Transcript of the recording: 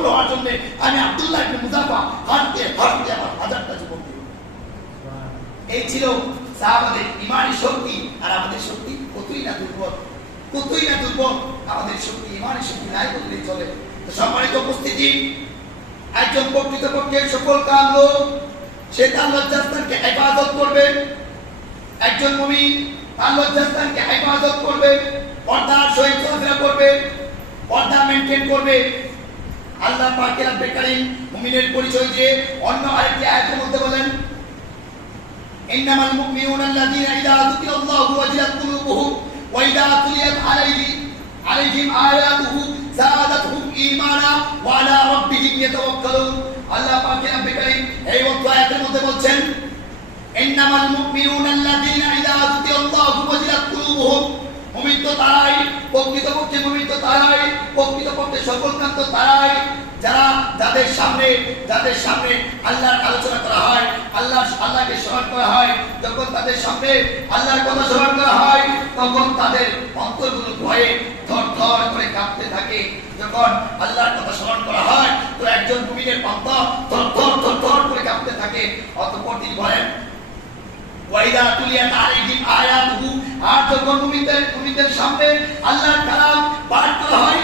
সফল হওয়ার জন্য আমি আব্দুল্লাহ ইবনে মুযাফা হাঁটতে হাঁটতে আমার 1000টা জীবন দিই। এই ছিল সাহাবাদের ইমানি শক্তি। আর আমাদের শক্তি কতই না দুর্বল, কতই না দুর্বল। আমাদের শক্তি ইমানি শক্তি নাই বললেই চলে। তো সম্মানিত উপস্থিতি, একজন প্রকৃতপক্ষে সফল কাম লোক সে তার লজ্জাস্থানকে হেফাজত করবে। একজন মুমিন তার লজ্জাস্থানকে হেফাজত করবে, পর্দার সহিত চলাফেরা করবে, পর্দা মেনটেন করবে। আল্লাহ পাকের রব্বুল কারীম মুমিনের পরিচয় দিয়ে অন্য আরেকটি আয়াতের মধ্যে বলেন, ইন্নামাল মুমিনুনা আল্লাযীনা ইযা যুকিরাল্লাহু ওয়াজিলাত কুলুবুহুম ওয়া ইযা তুলিয়াত আলাইহিম আয়াতুহু যাদাতহুম ঈমানা ওয়া আলা রাব্বিহিম ইয়াতাওয়াক্কালুন। আল্লাহ পাকের রব্বুল কারীম এই আয়াতের মধ্যে বলছেন, ইন্নামাল মুমিনুনা আল্লাযীনা ইযা যুকিরাল্লাহু ওয়াজিলাত কুলুবুহুম। মুমিন তো তারাই, প্রকৃতপক্ষে মুমিন তো তারাই, প্রকৃতপক্ষে সফলকাম তো তারাই যাদের সামনে আল্লাহর আলোচনা করা হয়, আল্লাহকে স্মরণ করা হয়। যখন তাদের সামনে আল্লাহর কথা স্মরণ করা হয় তখন তাদের অন্তরগুলো ভয়ে থরথর করে কাঁপতে থাকে। যখন আল্লাহর কথা স্মরণ করা হয় তো একজন মুমিনের অন্তর থরথর করে কাঁপতে থাকে। অতঃপর তিনি বলেন, ওয়াইদা তুলিয়াত আলাইহিম আয়াতুহু, আর যখন মুমিনদের সামনে আল্লাহর কালাম পাঠ করা হয়